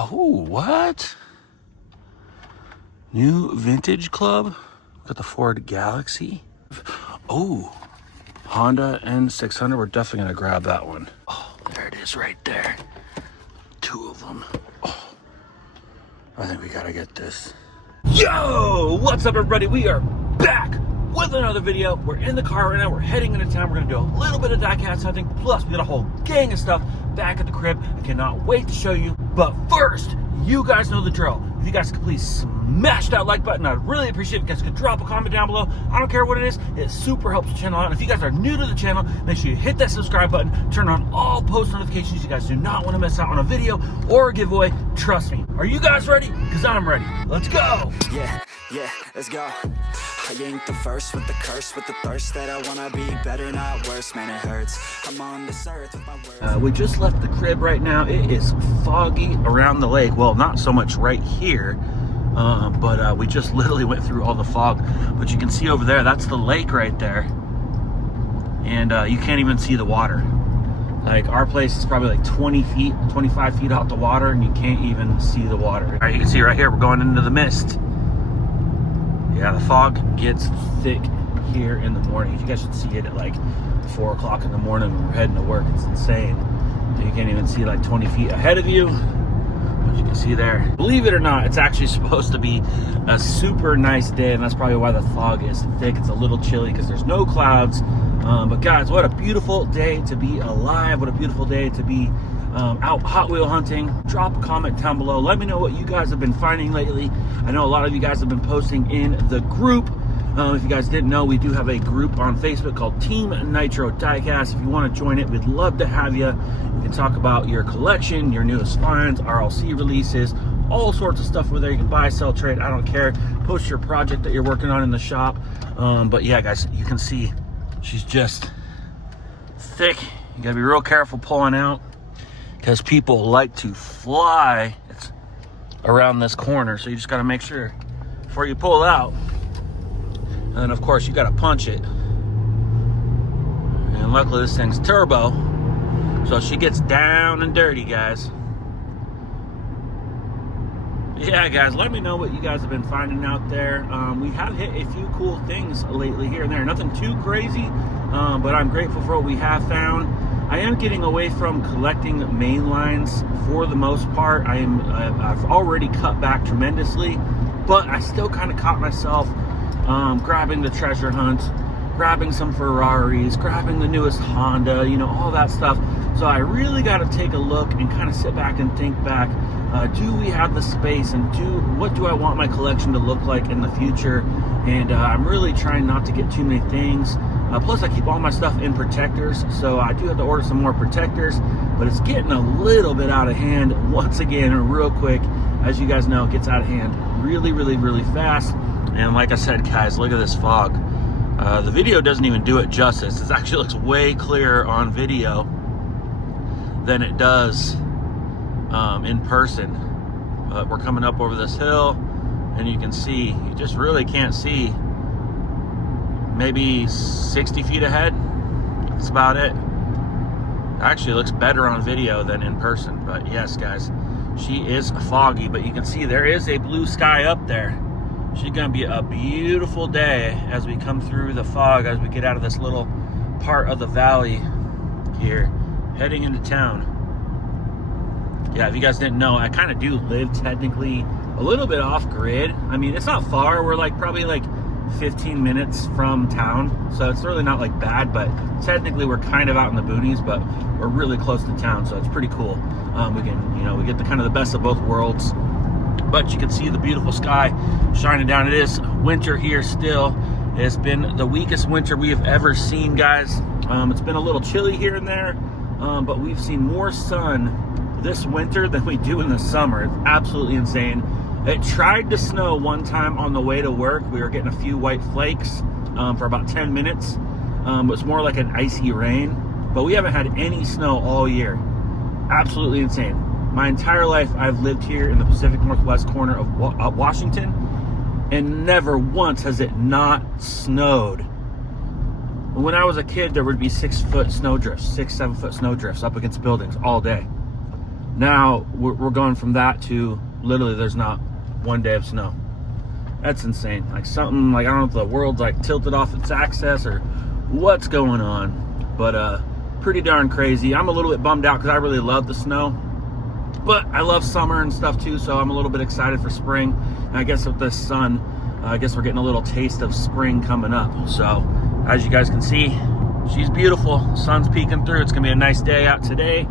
Oh, what? New vintage club. Got the Ford Galaxy. Oh, Honda N600. We're definitely gonna grab that one. Oh, there it is right there. Two of them. Oh, I think we gotta get this. Yo, what's up everybody? We are back with another video. We're in the car right now. We're heading into town. We're gonna do a little bit of diecast hunting. Plus, we got a whole gang of stuff back at the crib. I cannot wait to show you. But first, you guys know the drill. If you guys could please smash that like button, I'd really appreciate it. If you guys could drop a comment down below. I don't care what it is. It super helps the channel out. And if you guys are new to the channel, make sure you hit that subscribe button. Turn on all post notifications. You guys do not want to miss out on a video or a giveaway. Trust me. Are you guys ready? Because I'm ready. Let's go. Yeah, let's go. I ain't the first with the curse, with the thirst that I wanna be better, not worse. Man, it hurts. I'm on this earth with my words. We just left the crib right now. It is foggy around the lake. Well, not so much right here, but we just literally went through all the fog. But you can see over there, that's the lake right there. And you can't even see the water. Like our place is probably like 20 feet, 25 feet out the water, and you can't even see the water. All right, you can see right here, we're going into the mist. Yeah, the fog gets thick here in the morning. You guys should see it at like 4 o'clock in the morning when we're heading to work. It's insane. You can't even see like 20 feet ahead of you. But you can see there. Believe it or not, it's actually supposed to be a super nice day, and that's probably why the fog is thick. It's a little chilly because there's no clouds. But guys, what a beautiful day to be alive. What a beautiful day to be out Hot Wheel hunting. Drop a comment down below. Let me know what you guys have been finding lately. I know a lot of you guys have been posting in the group. If you guys didn't know, we do have a group on Facebook called Team Nitro Diecast. If you want to join it, we'd love to have you. You can talk about your collection, your newest finds, RLC releases, all sorts of stuff over there. You can buy, sell, trade, I don't care. Post your project that you're working on in the shop. But yeah, guys, you can see she's just thick. You gotta be real careful pulling out, because people like to fly around this corner. So you just got to make sure before you pull out. And then of course you got to punch it. And luckily this thing's turbo, so she gets down and dirty, guys. Yeah, guys, let me know what you guys have been finding out there. We have hit a few cool things lately here and there. Nothing too crazy, but I'm grateful for what we have found. I am getting away from collecting main lines for the most part. I've already cut back tremendously, but I still kind of caught myself grabbing the treasure hunt, grabbing some Ferraris, grabbing the newest Honda, you know, all that stuff. So I really got to take a look and kind of sit back and think back. Do we have the space, and what do I want my collection to look like in the future? And I'm really trying not to get too many things. Plus, I keep all my stuff in protectors, so I do have to order some more protectors, but it's getting a little bit out of hand. Once again, real quick, as you guys know, it gets out of hand really, really, really fast. And like I said, guys, look at this fog. The video doesn't even do it justice. It actually looks way clearer on video than it does in person. But we're coming up over this hill, and you can see, you just really can't see maybe 60 feet ahead. That's about it. Actually, it looks better on video than in person. But yes, guys, she is foggy, but you can see there is a blue sky up there. She's gonna be a beautiful day as we come through the fog, as we get out of this little part of the valley here, heading into town. Yeah, if you guys didn't know, I kind of do live technically a little bit off grid. I mean, it's not far. We're like probably like 15 minutes from town, so it's really not like bad, but technically we're kind of out in the boonies, but we're really close to town, so it's pretty cool. We can, you know, we get the kind of the best of both worlds. But you can see the beautiful sky shining down. It is winter here still. It's been the weakest winter we have ever seen, guys. It's been a little chilly here and there, but we've seen more sun this winter than we do in the summer. It's absolutely insane. It tried to snow one time on the way to work. We were getting a few white flakes for about 10 minutes. It was more like an icy rain, but we haven't had any snow all year. Absolutely insane. My entire life, I've lived here in the Pacific Northwest corner of Washington, and never once has it not snowed. When I was a kid, there would be 6 foot snow drifts, 6, 7 foot snow drifts up against buildings all day. Now we're going from that to literally there's not one day of snow. That's insane. Like something like, I don't know if the world's like tilted off its axis or what's going on, but pretty darn crazy. I'm a little bit bummed out because I really love the snow, but I love summer and stuff too, so I'm a little bit excited for spring. And I guess with this sun, I guess we're getting a little taste of spring coming up. So as you guys can see, she's beautiful. Sun's peeking through. It's gonna be a nice day out today,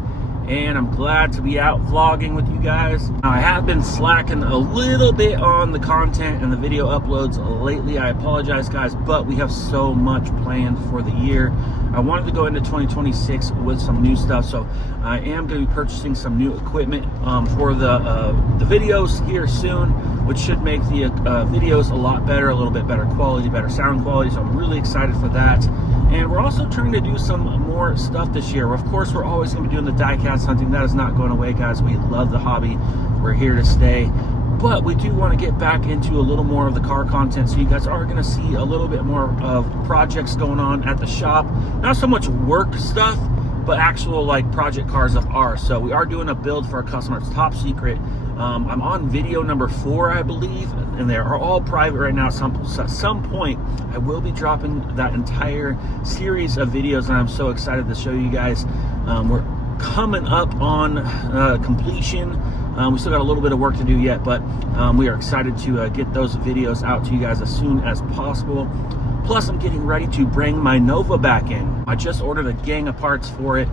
and I'm glad to be out vlogging with you guys. Now, I have been slacking a little bit on the content and the video uploads lately. I apologize, guys, but we have so much planned for the year. I wanted to go into 2026 with some new stuff, so I am going to be purchasing some new equipment for the videos here soon, which should make the videos a lot better, a little bit better quality, better sound quality, so I'm really excited for that. And we're also trying to do some more stuff this year. Of course, we're always going to be doing the diecast hunting. That is not going away, guys. We love the hobby. We're here to stay. But we do want to get back into a little more of the car content, so you guys are going to see a little bit more of projects going on at the shop. Not so much work stuff, but actual like project cars of ours. So we are doing a build for a customer. It's top secret. I'm on video number 4, I believe, and they are all private right now. At some point, I will be dropping that entire series of videos, and I'm so excited to show you guys. We're coming up on completion. We still got a little bit of work to do yet, but we are excited to get those videos out to you guys as soon as possible. Plus, I'm getting ready to bring my Nova back in. I just ordered a gang of parts for it.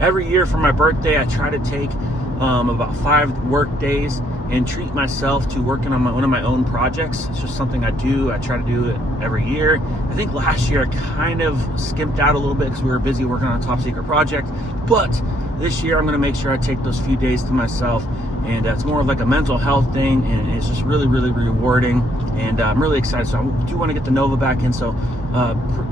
Every year for my birthday, I try to take about 5 work days and treat myself to working on one of my own projects. It's just something I do. I try to do it every year. I think last year I kind of skimped out a little bit because we were busy working on a top secret project, but this year I'm going to make sure I take those few days to myself, and it's more of like a mental health thing, and it's just really, really rewarding, and I'm really excited. So I do want to get the Nova back in, so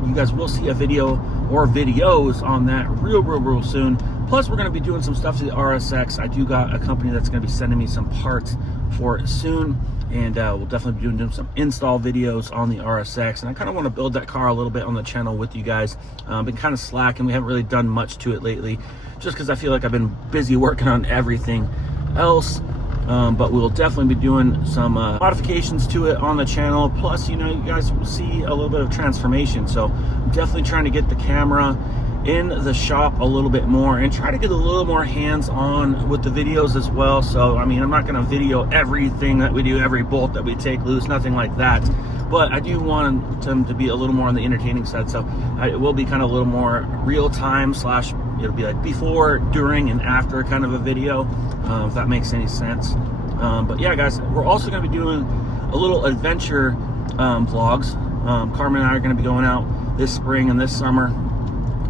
you guys will see a video or videos on that real soon. Plus, we're going to be doing some stuff to the RSX. I do got a company that's going to be sending me some parts for it soon, and we'll definitely be doing some install videos on the RSX. And I kind of want to build that car a little bit on the channel with you guys. Been kind of slacking. We haven't really done much to it lately, just because I feel like I've been busy working on everything else. But we'll definitely be doing some modifications to it on the channel. Plus, you know, you guys will see a little bit of transformation. So I'm definitely trying to get the camera in the shop a little bit more and try to get a little more hands-on with the videos as well. So I mean, I'm not going to video everything that we do, every bolt that we take loose, nothing like that, but I do want them to be a little more on the entertaining side. So it will be kind of a little more real-time slash, it'll be like before, during, and after kind of a video, if that makes any sense. But yeah, guys, we're also going to be doing a little adventure vlogs. Karmen and I are going to be going out this spring and this summer.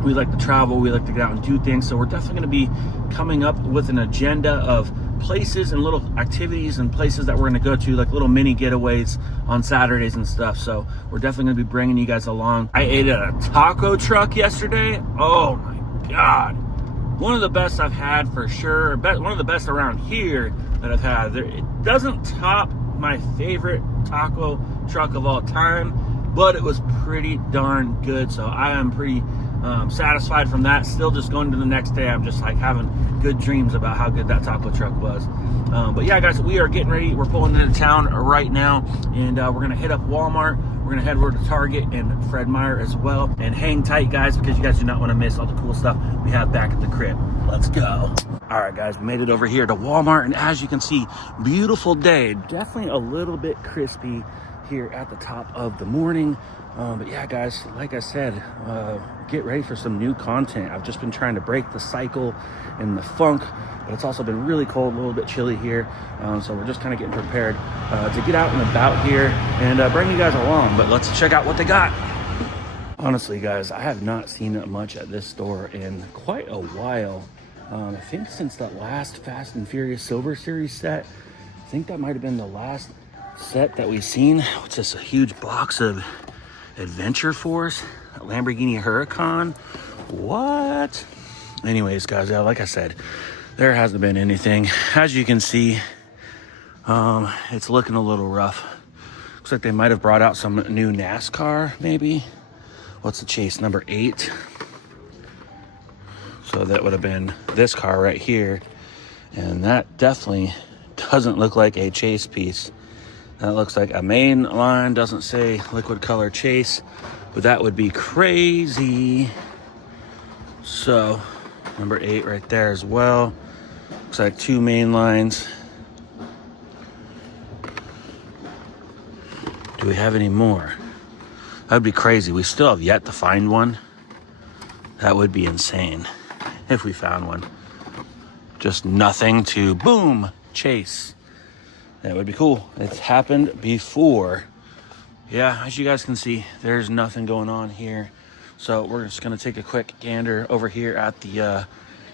We like to travel, we like to get out and do things, so we're definitely going to be coming up with an agenda of places and little activities and places that we're going to go to, like little mini getaways on Saturdays and stuff. So we're definitely going to be bringing you guys along. I ate at a taco truck yesterday. Oh my god, one of the best I've had for sure. One of the best around here that I've had. It doesn't top my favorite taco truck of all time, but it was pretty darn good, so I am pretty satisfied from that. Still just going to the next day, I'm just like having good dreams about how good that taco truck was. But yeah, guys, we are getting ready. We're pulling into town right now, and we're gonna hit up Walmart. We're gonna head over to Target and Fred Meyer as well. And hang tight, guys, because you guys do not want to miss all the cool stuff we have back at the crib. Let's go. All right, guys, we made it over here to Walmart, and as you can see, beautiful day. Definitely a little bit crispy here at the top of the morning. But yeah, guys, like I said, get ready for some new content. I've just been trying to break the cycle and the funk, but it's also been really cold, a little bit chilly here. So we're just kind of getting prepared to get out and about here and bring you guys along. But let's check out what they got. Honestly, guys, I have not seen much at this store in quite a while. I think since that last Fast and Furious Silver Series set, I think that might have been the last set that we've seen, which is a huge box of Adventure Force, Lamborghini Huracan. What? Anyways, guys, like I said, there hasn't been anything. As you can see, it's looking a little rough. Looks like they might have brought out some new NASCAR, maybe. What's the chase? Number 8. So that would have been this car right here. And that definitely doesn't look like a chase piece. That looks like a main line, doesn't say liquid color chase, but that would be crazy. So, number 8 right there as well. Looks like 2 main lines. Do we have any more? That would be crazy. We still have yet to find one. That would be insane if we found one. Just nothing to boom, chase. That would be cool. It's happened before. Yeah, as you guys can see, there's nothing going on here. So we're just gonna take a quick gander over here at the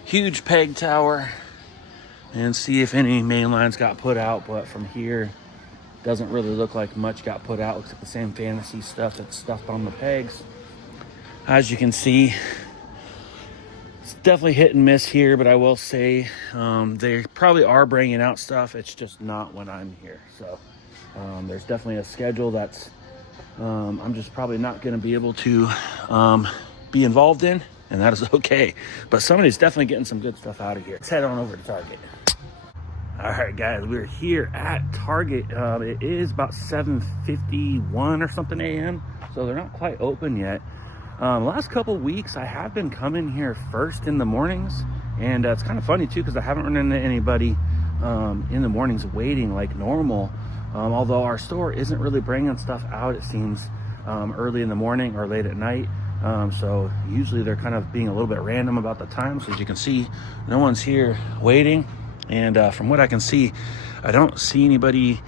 huge peg tower and see if any main lines got put out. But from here, doesn't really look like much got put out. Looks like the same fantasy stuff that's stuffed on the pegs. As you can see, it's definitely hit and miss here, but I will say they probably are bringing out stuff. It's just not when I'm here. So there's definitely a schedule that's I'm just probably not going to be able to be involved in, and that is okay. But somebody's definitely getting some good stuff out of here. Let's head on over to Target. All right, guys, we're here at Target. It is about 7:51 or something a.m., so they're not quite open yet. The last couple weeks, I have been coming here first in the mornings, and it's kind of funny too because I haven't run into anybody in the mornings waiting like normal. Although our store isn't really bringing stuff out, it seems, early in the morning or late at night. So usually they're kind of being a little bit random about the time. So as you can see, no one's here waiting. And from what I can see, I don't see anybody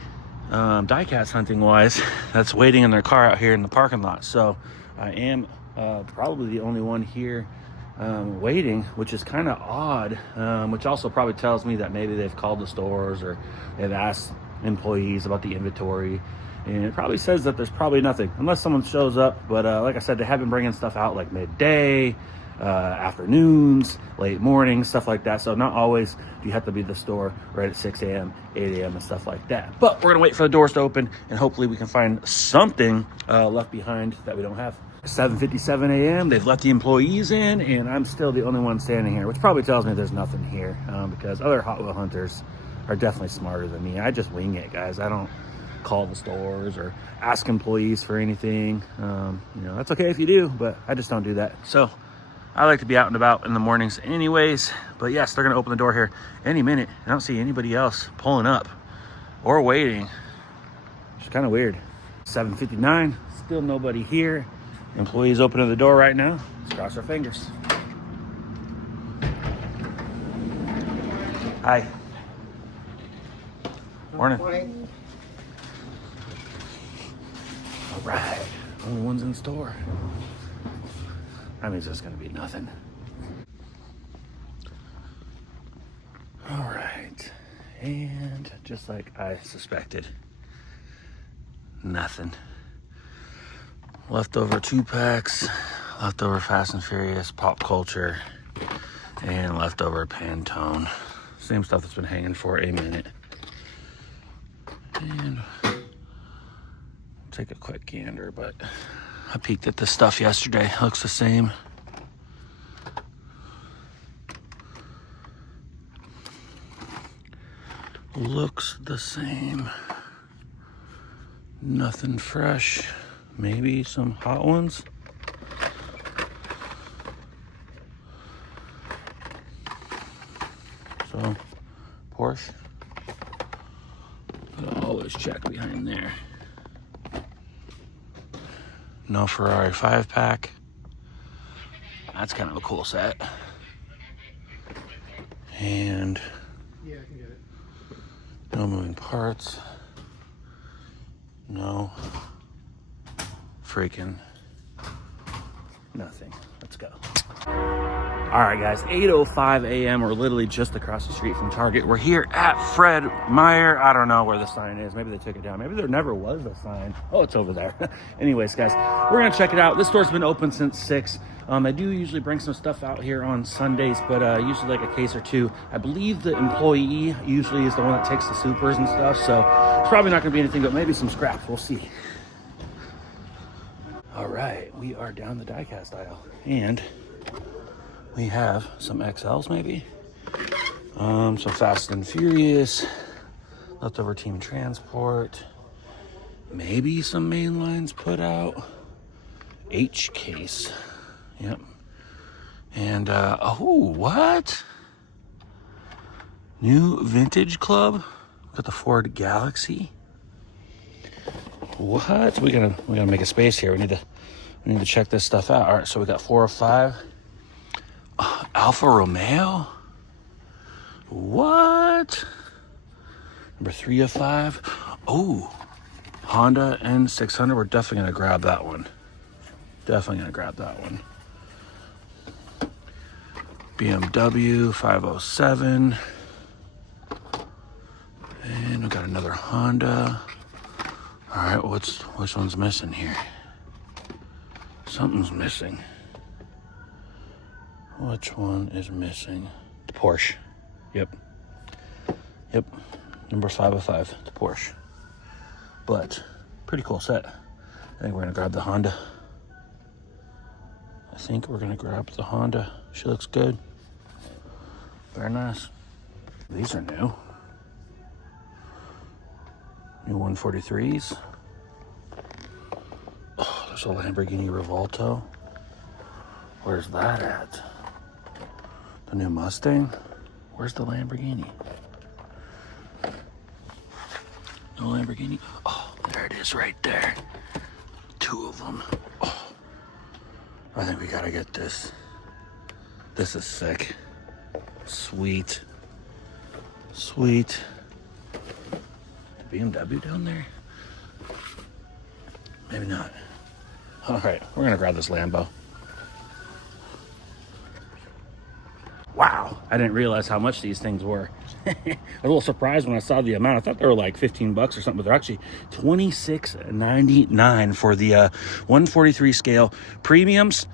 diecast hunting wise that's waiting in their car out here in the parking lot. So I am probably the only one here waiting, which is kind of odd, which also probably tells me that maybe they've called the stores or they've asked employees about the inventory, and it probably says that there's probably nothing unless someone shows up. But like I said, they have been bringing stuff out like midday, afternoons, late mornings, stuff like that. So not always do you have to be at the store right at 6 a.m., 8 a.m. and stuff like that. But we're gonna wait for the doors to open, and hopefully we can find something left behind that we don't have. 7:57 a.m. They've let the employees in, and I'm still the only one standing here, which probably tells me there's nothing here, because other Hot Wheel hunters are definitely smarter than me. I just wing it, guys. I don't call the stores or ask employees for anything. You know, that's okay if you do, but I just don't do that. So I like to be out and about in the mornings anyways. But yes, they're gonna open the door here any minute. I don't see anybody else pulling up or waiting. It's kind of weird. 7:59, still nobody here. Employees opening the door right now. Let's cross our fingers. Hi. Morning. Morning. All right, only one's in store. That means there's gonna be nothing. All right, and just like I suspected, nothing. Leftover 2-packs, leftover Fast and Furious, Pop Culture, and leftover Pantone. Same stuff that's been hanging for a minute. And take a quick gander, but I peeked at this stuff yesterday. Looks the same. Looks the same. Nothing fresh. Maybe some hot ones. So, Porsche. Always check behind there. No Ferrari 5-pack. That's kind of a cool set. And Yeah, I can get it. no moving parts. No freaking nothing. Let's go. All right, guys, 8:05 a.m. We're literally just across the street from Target. We're here at Fred Meyer. I don't know where the sign is. Maybe they took it down. Maybe there never was a sign. Oh, it's over there. Anyways, guys, we're going to check it out. This store's been open since 6. I do usually bring some stuff out here on Sundays, but usually like a case or two. I believe the employee usually is the one that takes the supers and stuff, so it's probably not going to be anything, but maybe some scraps. We'll see. All right, we are down the diecast aisle, and we have some XLs maybe. Some Fast and Furious, leftover team transport, maybe some main lines put out, H case, yep. And, oh, what? New vintage club, got the Ford Galaxy. What? We gotta make a space here. We need to check this stuff out. All right, so we got 4 of 5. Alfa Romeo. What? Number 3 of 5. Oh, Honda N600. We're definitely gonna grab that one. BMW 507. And we got another Honda. All right, which one's missing here? Something's missing. Which one is missing? The Porsche. Yep. Number 5 of 5, the Porsche. But pretty cool set. I think we're gonna grab the Honda. She looks good. Very nice. These are new. New 143s. Oh, there's a Lamborghini Revolto. Where's that at? The new Mustang? Where's the Lamborghini? No Lamborghini? Oh, there it is right there. 2 of them. Oh, I think we gotta get this. This is sick. Sweet. BMW down there? Maybe not. All right, we're gonna grab this Lambo. Wow, I didn't realize how much these things were. I was a little surprised when I saw the amount. I thought they were like $15 or something, but they're actually $26.99 for the 143 scale premiums.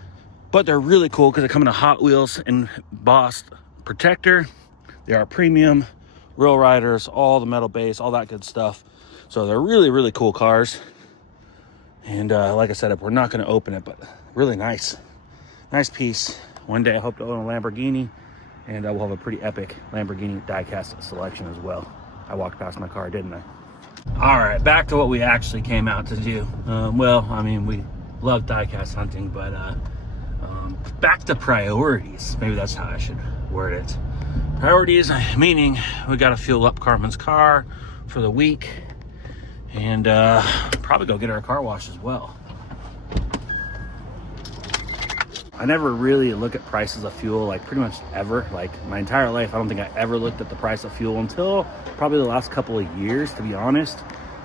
But they're really cool because they come in a Hot Wheels embossed protector. They are premium, real riders, all the metal base, all that good stuff. So they're really, really cool cars. And like I said, we're not going to open it, but really nice. Nice piece. One day I hope to own a Lamborghini, and we'll have a pretty epic Lamborghini diecast selection as well. I walked past my car, didn't I? All right, back to what we actually came out to do. Well, I mean, we love diecast hunting, but back to priorities. Maybe that's how I should word it. Priorities, meaning we got to fuel up Karmen's car for the week, and probably go get our car washed as well. I never really look at prices of fuel, like pretty much ever. Like my entire life, I don't think I ever looked at the price of fuel until probably the last couple of years, to be honest.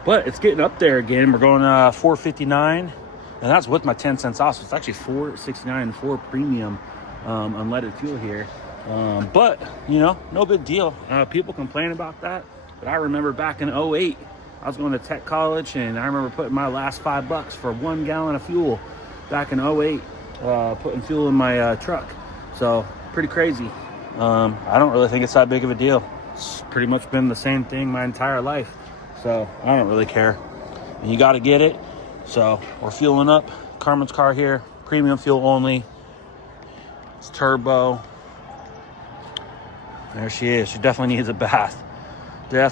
But it's getting up there again. We're going $4.59, and that's with my 10 cents off. So it's actually $4.69 for premium unleaded fuel here. But you know, no big deal. People complain about that, but I remember back in 08, I was going to tech college, and I remember putting my last $5 for 1 gallon of fuel back in 08. Putting fuel in my truck. So pretty crazy. I don't really think it's that big of a deal. It's pretty much been the same thing my entire life, so I don't really care. And you got to get it. So we're fueling up Karmen's car here, premium fuel only. It's turbo. There she is. She definitely needs a bath. We're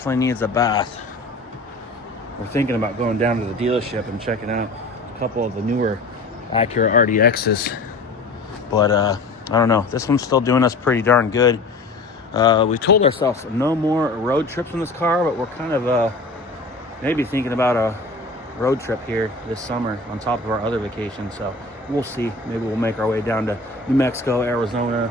thinking about going down to the dealership and checking out a couple of the newer Acura RDXs, but I don't know. This one's still doing us pretty darn good. We told ourselves no more road trips in this car, but we're kind of maybe thinking about a road trip here this summer on top of our other vacations. So we'll see. Maybe we'll make our way down to New Mexico, Arizona,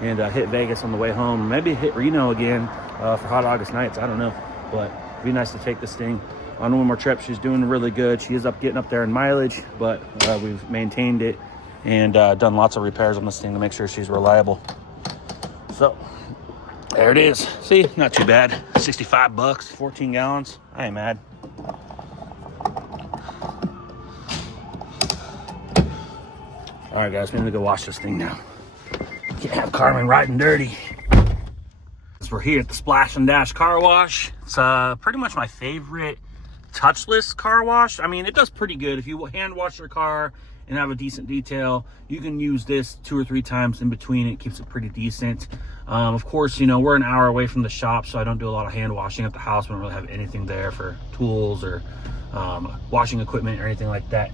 and hit Vegas on the way home. Maybe hit Reno again for Hot August nights. I don't know, but it'd be nice to take this thing on one more trip. She's doing really good. She is getting up there in mileage, but we've maintained it and done lots of repairs on this thing to make sure she's reliable. So there it is. See, not too bad. $65, 14 gallons. I ain't mad. All right, guys, we need to go wash this thing now. Can't have Karmen riding dirty. We're here at the Splash and Dash car wash. It's pretty much my favorite touchless car wash. I mean, it does pretty good. If you hand wash your car and have a decent detail, you can use this 2 or 3 times in between. It keeps it pretty decent. Of course, you know, we're an hour away from the shop, so I don't do a lot of hand washing at the house. We don't really have anything there for tools or washing equipment or anything like that.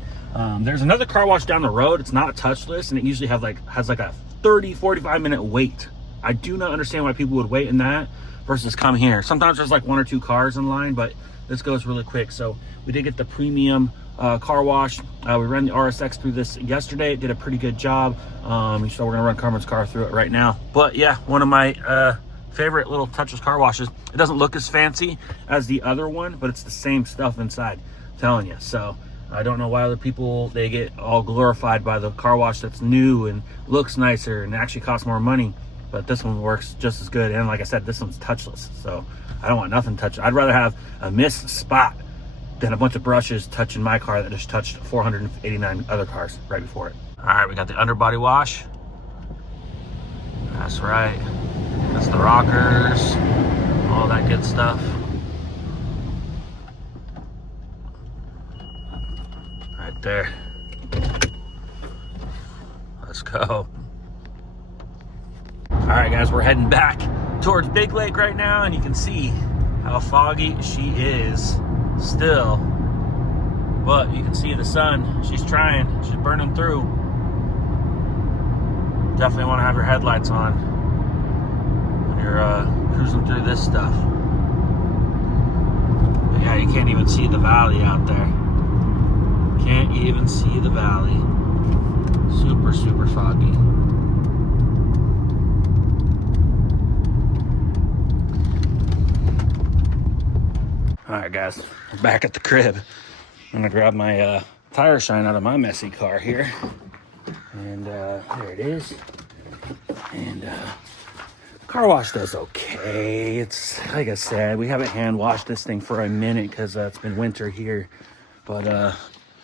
There's another car wash down the road. It's not touchless, and it usually has like a 30-45 minute wait. I do not understand why people would wait in that versus come here. Sometimes there's like 1 or 2 cars in line, but this goes really quick. So we did get the premium car wash. We ran the RSX through this yesterday. It did a pretty good job. So we're gonna run Karmen's car through it right now. But yeah, one of my favorite little touchless car washes. It doesn't look as fancy as the other one, but it's the same stuff inside, I'm telling you. So I don't know why other people, they get all glorified by the car wash that's new and looks nicer and actually costs more money. But this one works just as good. And like I said, this one's touchless. So I don't want nothing touched. I'd rather have a missed spot than a bunch of brushes touching my car that just touched 489 other cars right before it. All right, we got the underbody wash. That's right. That's the rockers, all that good stuff. Right there. Let's go. All right, guys, we're heading back towards Big Lake right now, and you can see how foggy she is still. But you can see the sun. She's trying. She's burning through. Definitely want to have your headlights on when you're cruising through this stuff. But yeah, you can't even see the valley out there. Can't even see the valley. Super, super foggy. All right, guys, we're back at the crib. I'm gonna grab my tire shine out of my messy car here. And there it is. And car wash does okay. It's, like I said, we haven't hand washed this thing for a minute because it's been winter here. But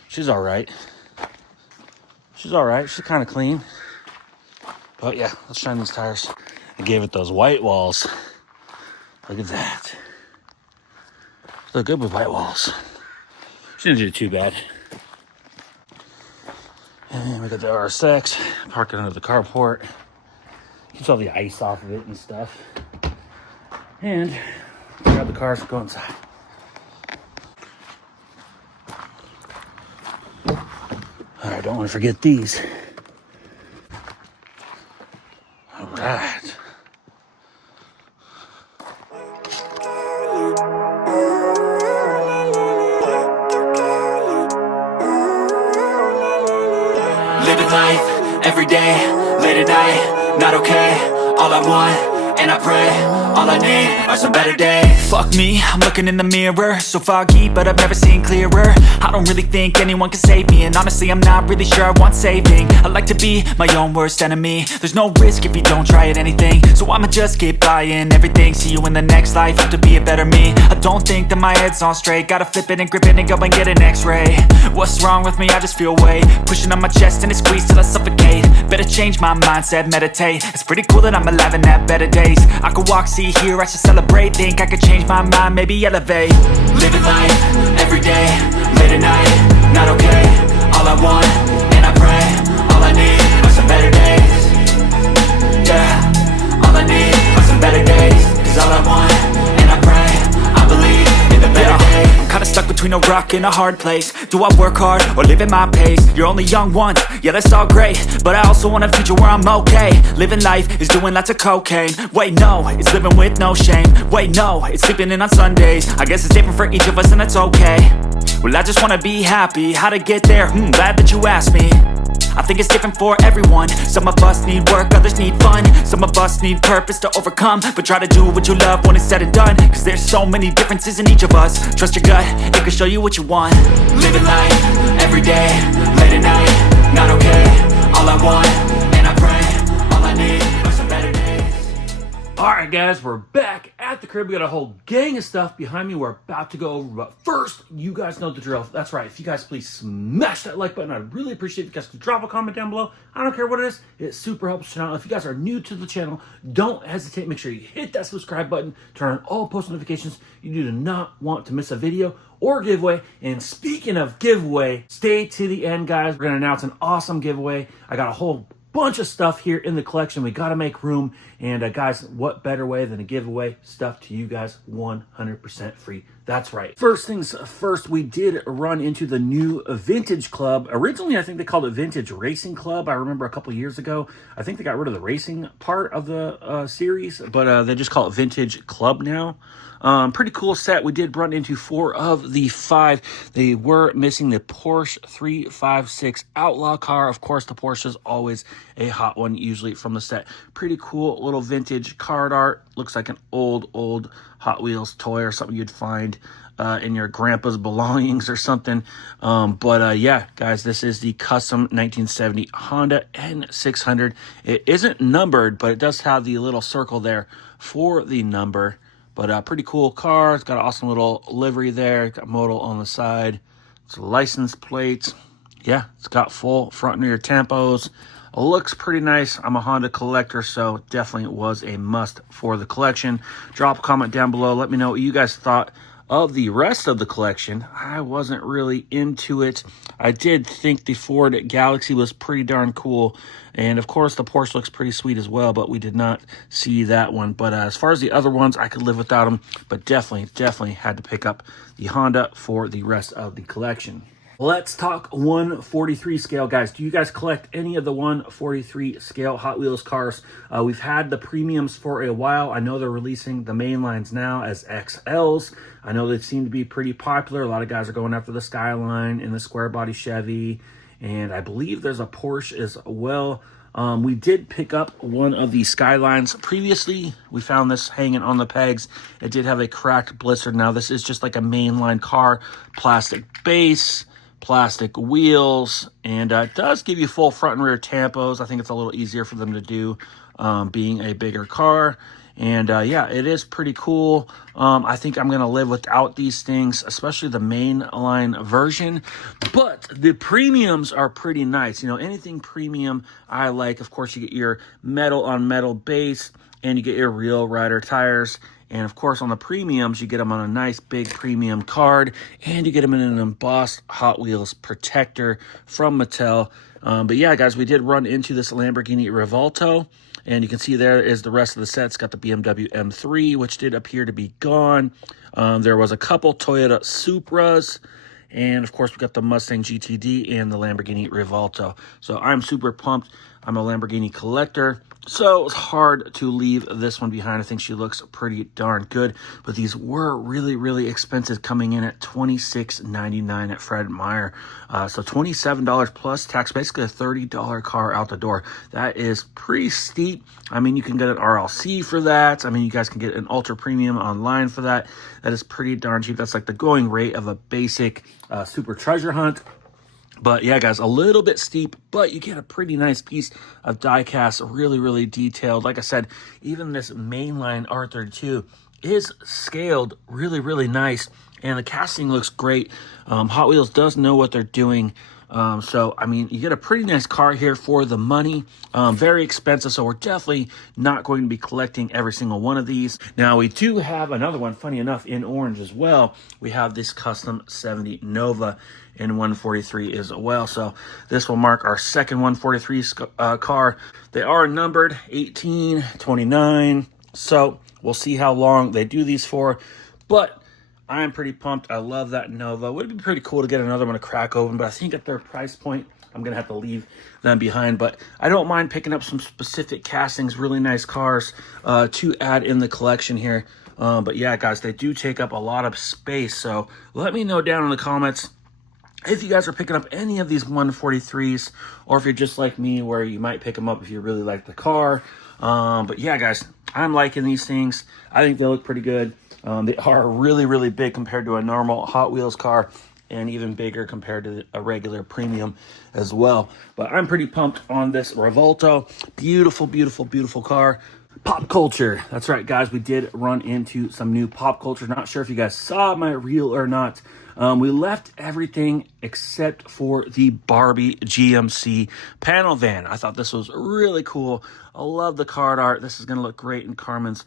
she's all right. She's all right. She's kind of clean. But yeah, let's shine these tires. I gave it those white walls. Look at that. Look good with white walls. She didn't do too bad. And we got the RSX. Park it under the carport. Keeps all the ice off of it and stuff. And grab the cars and go inside. All right, don't want to forget these. All right. Living life, every day, late at night, not okay. All I want, and I pray, all I need are some better days. Fuck me, I'm looking in the mirror, so foggy, but I've never seen clearer. I don't really think anyone can save me, and honestly I'm not really sure I want saving. I like to be my own worst enemy. There's no risk if you don't try at anything, so I'ma just keep buying everything. See you in the next life, have to be a better me. I don't think that my head's on straight, gotta flip it and grip it and go and get an x-ray. What's wrong with me? I just feel weight pushing on my chest and it squeezes till I suffocate. Better change my mindset, meditate. It's pretty cool that I'm alive and have better days. I could walk, see, hear, I should celebrate. Think I could change my mind, maybe elevate. Living life, every day, late at night, not okay. All I want, and I pray, all I need are some better days. Yeah, all I need are some better days. Cause all I want, and I pray, I believe in the better days. I'm kinda stuck between a rock and a hard place. Do I work hard or live at my pace? You're only young once, yeah that's all great, but I also want a future where I'm okay. Living life is doing lots of cocaine. Wait no, it's living with no shame. Wait no, it's sleeping in on Sundays. I guess it's different for each of us and that's okay. Well I just wanna be happy, how to get there? Glad that you asked me. I think it's different for everyone. Some of us need work, others need fun. Some of us need purpose to overcome. But try to do what you love when it's said and done. Cause there's so many differences in each of us. Trust your gut, it can show you what you want. Living life, every day, late at night, not okay. All I want, and I pray, all I need are some better days. Alright guys, we're back at the crib. We got a whole gang of stuff behind me we're about to go over. But first, you guys know the drill. That's right. If you guys please smash that like button, I'd really appreciate it. If you guys could drop a comment down below. I don't care what it is. It super helps the channel. If you guys are new to the channel, don't hesitate. Make sure you hit that subscribe button. Turn on all post notifications. You do not want to miss a video or giveaway. And speaking of giveaway, stay to the end, guys. We're going to announce an awesome giveaway. I got a whole bunch of stuff here in the collection. We got to make room. And guys, what better way than to give away stuff to you guys 100% free? That's right. First things first, we did run into the new Vintage Club. Originally, I think they called it Vintage Racing Club. I remember a couple years ago, I think they got rid of the racing part of the series, but they just call it Vintage Club now. Pretty cool set. We did run into 4 of the 5. They were missing the Porsche 356 Outlaw car. Of course, the Porsche is always a hot one, usually from the set. Pretty cool little vintage card art. Looks like an old Hot Wheels toy or something you'd find in your grandpa's belongings or something. Yeah, guys, this is the custom 1970 Honda N600. It isn't numbered, but it does have the little circle there for the number. But pretty cool car. It's got an awesome little livery there. It's got modal on the side. It's license plates. Yeah, it's got full front and rear tampos. It looks pretty nice. I'm a Honda collector, so definitely was a must for the collection. Drop a comment down below. Let me know what you guys thought of the rest of the collection. I wasn't really into it. I did think the Ford Galaxy was pretty darn cool. And of course, the Porsche looks pretty sweet as well, but we did not see that one. But as far as the other ones, I could live without them. But definitely had to pick up the Honda for the rest of the collection. Let's talk 143 scale, guys. Do you guys collect any of the 143 scale Hot Wheels cars? We've had the premiums for a while. I know they're releasing the main lines now as XLs. I know they seem to be pretty popular. A lot of guys are going after the Skyline and the square body Chevy. And I believe there's a Porsche as well. We did pick up one of the Skylines previously. We found this hanging on the pegs. It did have a cracked blister. Now this is just like a mainline car, plastic base, plastic wheels, and it does give you full front and rear tampos. I think it's a little easier for them to do being a bigger car. And yeah, it is pretty cool. I think I'm going to live without these things, especially the mainline version. But the premiums are pretty nice. You know, anything premium I like. Of course, you get your metal on metal base, and you get your real rider tires. And of course, on the premiums, you get them on a nice big premium card, and you get them in an embossed Hot Wheels protector from Mattel. But yeah, guys, we did run into this Lamborghini Revolto, and you can see there is the rest of the set. It's got the BMW M3, which did appear to be gone. There was a couple Toyota Supras, and of course, we got the Mustang GTD and the Lamborghini Revolto. So I'm super pumped. I'm a Lamborghini collector, so it's hard to leave this one behind. I think she looks pretty darn good, but these were really expensive, coming in at $26.99 at Fred Meyer. So $27 plus tax, basically a $30 car out the door. That is pretty steep. I mean, you can get an RLC for that. I mean, you guys can get an ultra premium online for that. That is pretty darn cheap. That's like the going rate of a basic super treasure hunt. But yeah, guys, a little bit steep, but you get a pretty nice piece of die-cast, really detailed. Like I said, even this mainline R32 is scaled really nice, and the casting looks great. Hot Wheels does know what they're doing. So, I mean, you get a pretty nice car here for the money. Very expensive, so we're definitely not going to be collecting every single one of these. Now, we do have another one, funny enough, in orange as well. We have this Custom 70 Nova in 143 as well. So this will mark our second 143 car. They are numbered 18, 29. So we'll see how long they do these for. But I'm pretty pumped. I love that Nova. Would be pretty cool to get another one to crack open, but I think at their price point, I'm going to have to leave them behind. But I don't mind picking up some specific castings, really nice cars to add in the collection here. But yeah, guys, they do take up a lot of space. So let me know down in the comments if you guys are picking up any of these 143s, or if you're just like me, where you might pick them up if you really like the car. But yeah, guys, I'm liking these things. I think they look pretty good. They are really big compared to a normal Hot Wheels car, and even bigger compared to a regular premium as well. But I'm pretty pumped on this Revolto. Beautiful car. Pop culture. That's right, guys. We did run into some new pop culture. Not sure if you guys saw my reel or not. We left everything except for the Barbie GMC panel van. I thought this was really cool. I love the card art. This is going to look great in Karmen's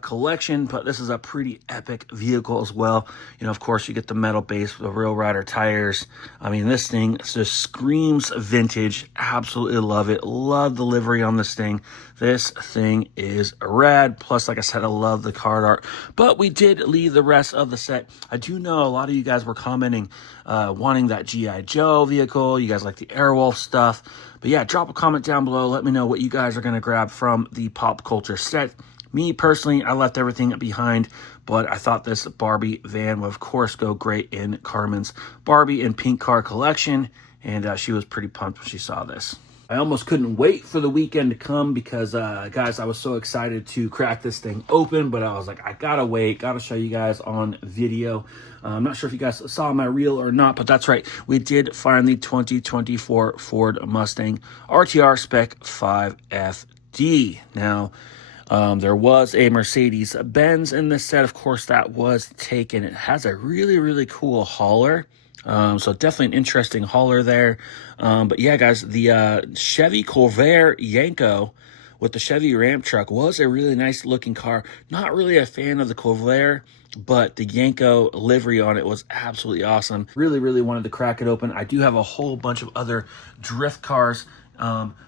collection, but this is a pretty epic vehicle as well. You know, of course, you get the metal base with the Real Rider tires. I mean, this thing just screams vintage. Absolutely love it. Love the livery on this thing. This thing is rad. Plus, like I said, I love the card art. But we did leave the rest of the set. I do know a lot of you guys were commenting, wanting that G.I. Joe vehicle. You guys like the Airwolf stuff. But yeah, drop a comment down below. Let me know what you guys are going to grab from the pop culture set. Me, personally, I left everything behind, but I thought this Barbie van would, of course, go great in Karmen's Barbie and Pink Car collection, and she was pretty pumped when she saw this. I almost couldn't wait for the weekend to come because, guys, I was so excited to crack this thing open, but I was like, I gotta wait, gotta show you guys on video. I'm not sure if you guys saw my reel or not, but that's right. We did find the 2024 Ford Mustang RTR Spec 5FD. Now, there was a Mercedes-Benz in this set. Of course, that was taken. It has a really, really cool hauler. So definitely an interesting hauler there. But yeah, guys, the Chevy Corvair Yenko with the Chevy Ram truck was a really nice looking car. Not really a fan of the Corvair, but the Yenko livery on it was absolutely awesome. Really, really wanted to crack it open. I do have a whole bunch of other drift cars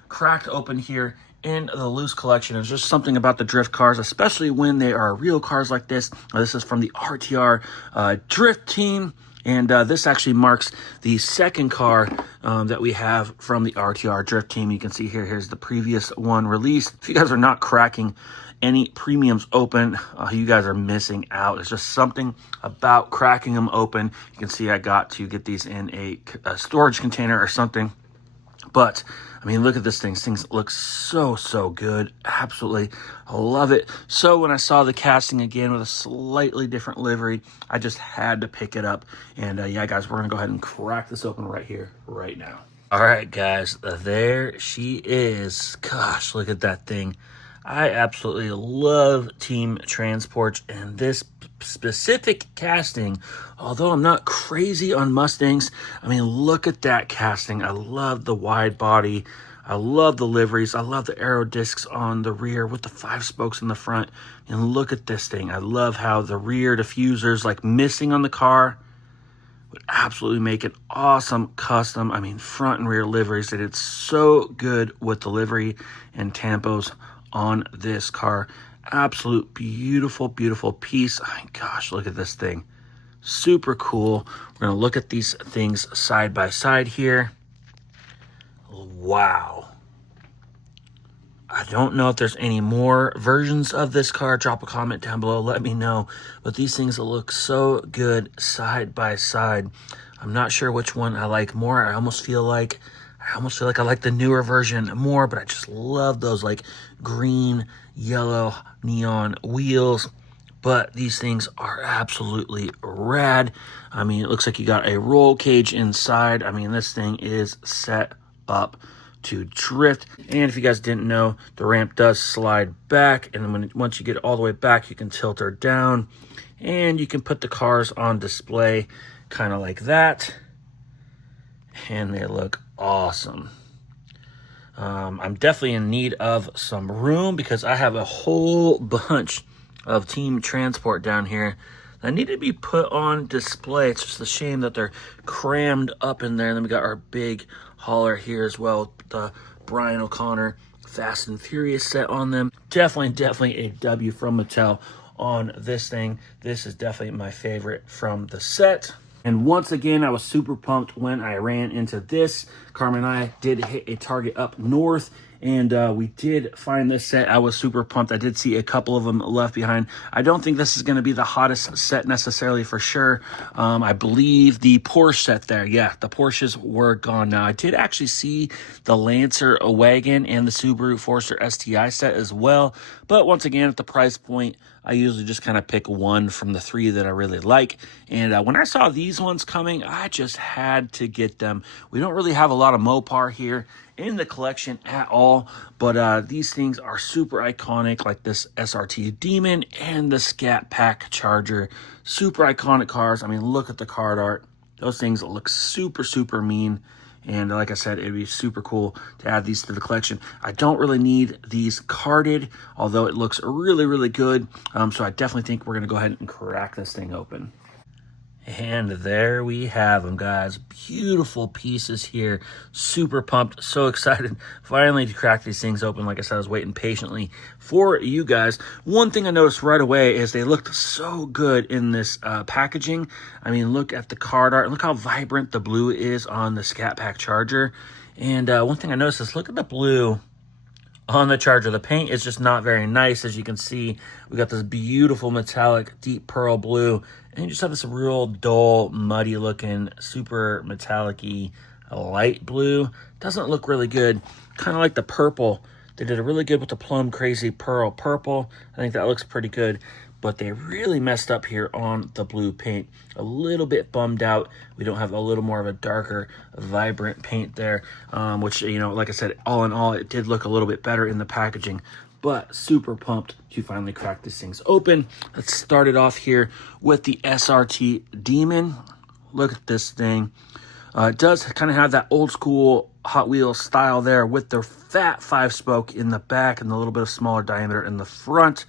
cracked open here in the loose collection. There's just something about the drift cars, especially when they are real cars like this. This is from the RTR drift team, and this actually marks the second car that we have from the RTR drift team. You can see here's the previous one released. If you guys are not cracking any premiums open, you guys are missing out. It's just something about cracking them open. You can see I got to get these in a storage container or something. But, I mean, look at this thing. This thing looks so, so good. Absolutely. I love it. So when I saw the casting again with a slightly different livery, I just had to pick it up. And, yeah, guys, we're going to go ahead and crack this open right here, right now. All right, guys, there she is. Gosh, look at that thing. I absolutely love Team Transport, and this specific casting, although I'm not crazy on Mustangs, I mean, look at that casting. I love the wide body. I love the liveries. I love the aero discs on the rear with the 5 spokes in the front. And look at this thing. I love how the rear diffuser's like missing on the car. Would absolutely make an awesome custom, I mean, front and rear liveries. They did so good with the livery and tampos on this car. Absolute beautiful, beautiful piece. Oh my gosh, look at this thing. Super cool. We're going to look at these things side by side here. Wow. I don't know if there's any more versions of this car. Drop a comment down below. Let me know. But these things look so good side by side. I'm not sure which one I like more. I almost feel like I like the newer version more, but I just love those like green, yellow, neon wheels. But these things are absolutely rad. I mean, it looks like you got a roll cage inside. I mean, this thing is set up to drift. And if you guys didn't know, the ramp does slide back, and then once you get all the way back, you can tilt her down, and you can put the cars on display kind of like that, and they look awesome. I'm definitely in need of some room because I have a whole bunch of Team Transport down here that need to be put on display. It's just a shame that they're crammed up in there. And then we got our big hauler here as well, the Brian O'Connor Fast and Furious set on them. Definitely a W from Mattel on this thing. This is definitely my favorite from the set. And once again, I was super pumped when I ran into this. Karmen and I did hit a Target up north, and we did find this set. I was super pumped. I did see a couple of them left behind. I don't think this is going to be the hottest set necessarily for sure. I believe the Porsche set there. Yeah, the Porsches were gone now. I did actually see the Lancer wagon and the Subaru Forester STI set as well. But once again, at the price point, I usually just kind of pick one from the 3 that I really like. And when I saw these ones coming, I just had to get them. We don't really have a lot of Mopar here in the collection at all, but these things are super iconic, like this SRT Demon and the Scat Pack Charger. Super iconic cars. I mean, look at the card art. Those things look super, super mean. And like I said, it'd be super cool to add these to the collection. I don't really need these carded, although it looks really, really good. So I definitely think we're going to go ahead and crack this thing open. And there we have them, guys. Beautiful pieces here. Super pumped. So excited finally to crack these things open. Like I said, I was waiting patiently for you guys. One thing I noticed right away is they looked so good in this packaging. I mean, look at the card art. Look how vibrant the blue is on the Scat Pack charger. And one thing I noticed is look at the blue on the charger. The paint is just not very nice. As you can see, we got this beautiful metallic deep pearl blue, and you just have this real dull, muddy looking, super metallic-y light blue. Doesn't look really good. Kind of like the purple. They did a really good with the plum crazy pearl purple. I think that looks pretty good, but they really messed up here on the blue paint. A little bit bummed out. We don't have a little more of a darker, vibrant paint there, which, you know, like I said, all in all, it did look a little bit better in the packaging, but super pumped to finally crack these things open. Let's start it off here with the SRT Demon. Look at this thing. It does kind of have that old school Hot Wheels style there with the fat 5-spoke in the back and a little bit of smaller diameter in the front.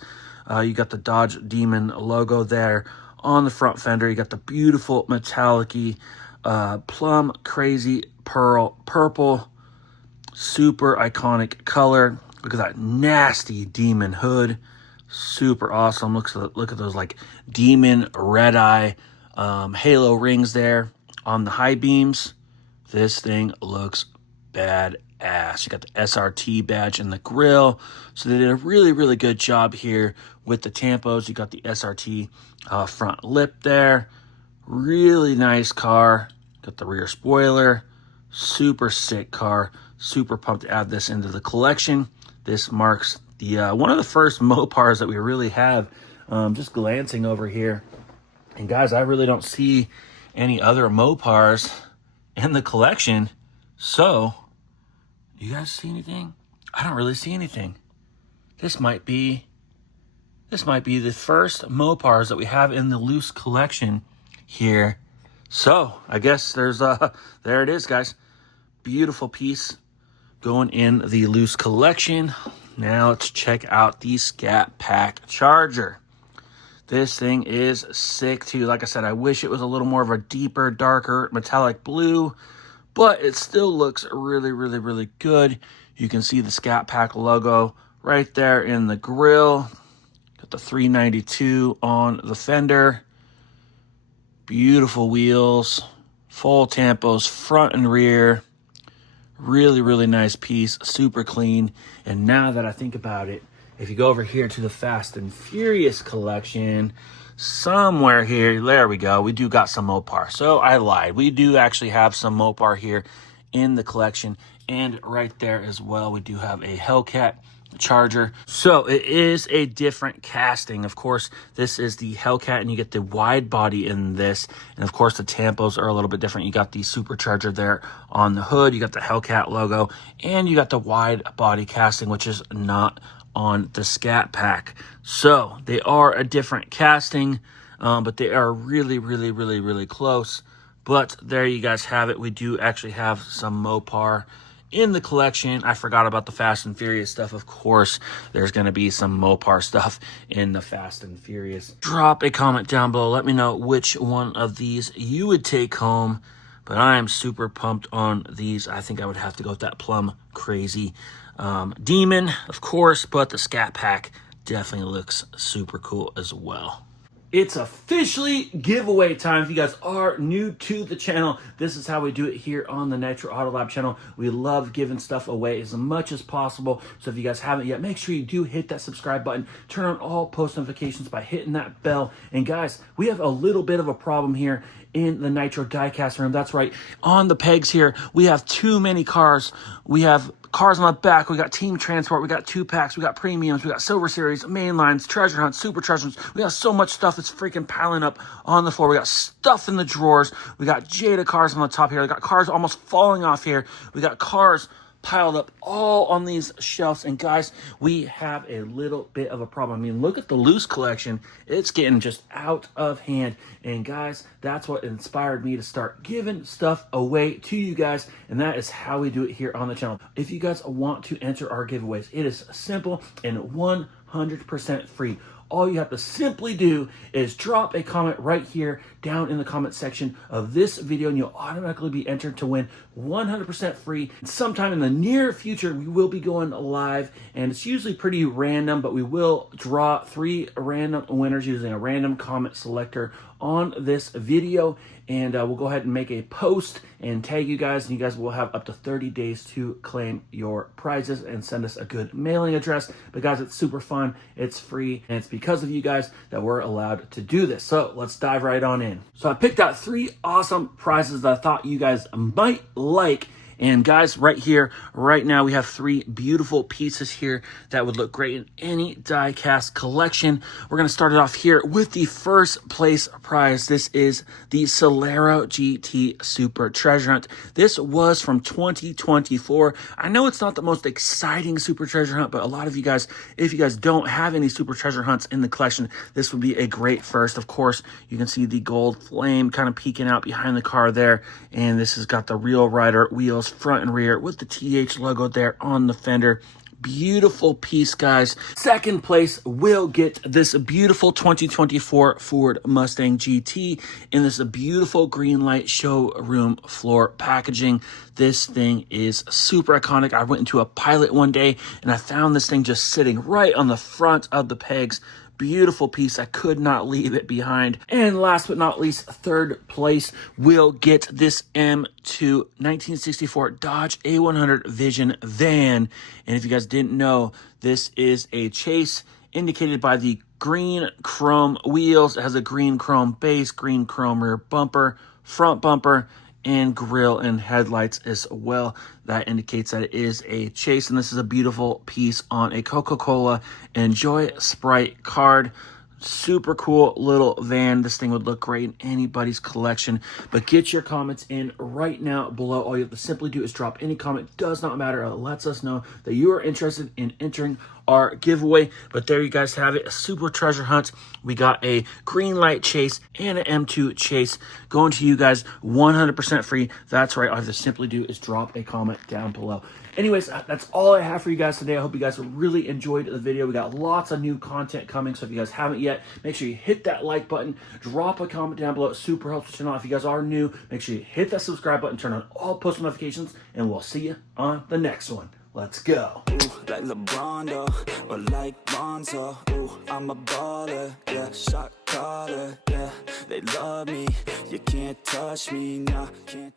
You got the Dodge Demon logo there on the front fender. You got the beautiful metallic-y plum crazy pearl purple. Super iconic color. Look at that nasty Demon hood. Super awesome. Look at those like Demon red eye halo rings there on the high beams. This thing looks badass. You got the SRT badge in the grill. So they did a really, really good job here with the tampos. You got the SRT front lip there. Really nice car. Got the rear spoiler. Super sick car. Super pumped to add this into the collection. This marks the one of the first Mopars that we really have. Just glancing over here. And guys, I really don't see any other Mopars in the collection. So, do you guys see anything? I don't really see anything. This might be the first Mopars that we have in the loose collection here. So, I guess there's there it is, guys. Beautiful piece going in the loose collection. Now let's check out the Scat Pack charger. This thing is sick too. Like I said, I wish it was a little more of a deeper, darker, metallic blue, but it still looks really, really, really good. You can see the Scat Pack logo right there in the grill. Got the 392 on the fender. Beautiful wheels, full tampos, front and rear. Really, really nice piece, super clean. And now that I think about it, if you go over here to the Fast and Furious collection, somewhere here, there we go, we do got some Mopar. So I lied. We do actually have some Mopar here in the collection. And right there as well, we do have a Hellcat charger. So it is a different casting. Of course, this is the Hellcat, and you get the wide body in this. And of course, the tampos are a little bit different. You got the supercharger there on the hood. You got the Hellcat logo, and you got the wide body casting, which is not on the Scat Pack. So they are a different casting, but they are really, really, really, really close. But there you guys have it. We do actually have some Mopar in the collection. I forgot about the Fast and Furious stuff. Of course, there's going to be some Mopar stuff in the Fast and Furious. Drop a comment down below. Let me know which one of these you would take home. But I am super pumped on these. I think I would have to go with that plum crazy Demon, of course, but the Scat Pack definitely looks super cool as well. It's officially giveaway time. If you guys are new to the channel, this is how we do it here on the Nitro Autolab channel. We love giving stuff away as much as possible. So if you guys haven't yet, make sure you do hit that subscribe button. Turn on all post notifications by hitting that bell. And guys, we have a little bit of a problem here in the Nitro Diecast room. That's right. On the pegs here, we have too many cars. We have cars on the back. We got Team Transport. We got 2-packs. We got premiums. We got Silver Series, mainlines, treasure hunts, super treasure hunts. We got so much stuff that's freaking piling up on the floor. We got stuff in the drawers. We got Jada cars on the top here. We got cars almost falling off here. We got cars piled up all on these shelves. And guys, we have a little bit of a problem. I mean, look at the loose collection. It's getting just out of hand. And guys, that's what inspired me to start giving stuff away to you guys. And that is how we do it here on the channel. If you guys want to enter our giveaways, it is simple and 100% free. All you have to simply do is drop a comment right here down in the comment section of this video, and you'll automatically be entered to win 100% free. Sometime in the near future, we will be going live, and it's usually pretty random, but we will draw 3 random winners using a random comment selector on this video. And we'll go ahead and make a post and tag you guys, and you guys will have up to 30 days to claim your prizes and send us a good mailing address. But guys, it's super fun, it's free, and it's because of you guys that we're allowed to do this. So let's dive right on in. So I picked out 3 awesome prizes that I thought you guys might like. And guys, right here, right now, we have 3 beautiful pieces here that would look great in any die-cast collection. We're going to start it off here with the first place prize. This is the Solero GT Super Treasure Hunt. This was from 2024. I know it's not the most exciting Super Treasure Hunt, but a lot of you guys, if you guys don't have any Super Treasure Hunts in the collection, this would be a great first. Of course, you can see the gold flame kind of peeking out behind the car there. And this has got the Real Rider wheels front and rear with the TH logo there on the fender. Beautiful piece, guys. Second place will get this beautiful 2024 Ford Mustang GT in this beautiful green light showroom floor packaging. This thing is super iconic. I went into a pilot one day and I found this thing just sitting right on the front of the pegs. Beautiful piece. I could not leave it behind. And last but not least, third place will get this M2 1964 Dodge A100 Vision van. And if you guys didn't know, this is a chase indicated by the green chrome wheels. It has a green chrome base, green chrome rear bumper, front bumper, and grille and headlights as well. That indicates that it is a chase, and this is a beautiful piece on a Coca-Cola Enjoy Sprite card. Super cool little van. This thing would look great in anybody's collection. But get your comments in right now below. All you have to simply do is drop any comment. Does not matter. It lets us know that you are interested in entering our giveaway. But there you guys have it, a Super Treasure Hunt. We got a green light chase and an M2 chase going to you guys 100% free. That's right. All you have to simply do is drop a comment down below. Anyways, that's all I have for you guys today. I hope you guys really enjoyed the video. We got lots of new content coming, so if you guys haven't yet, make sure you hit that like button, drop a comment down below. It super helps the channel. If you guys are new, make sure you hit that subscribe button, turn on all post notifications, and we'll see you on the next one. Let's go. Ooh, like LeBron, though, or like Bonzo. Ooh, I'm a baller, yeah, shot caller, yeah. They love me, you can't touch me, nah, can't.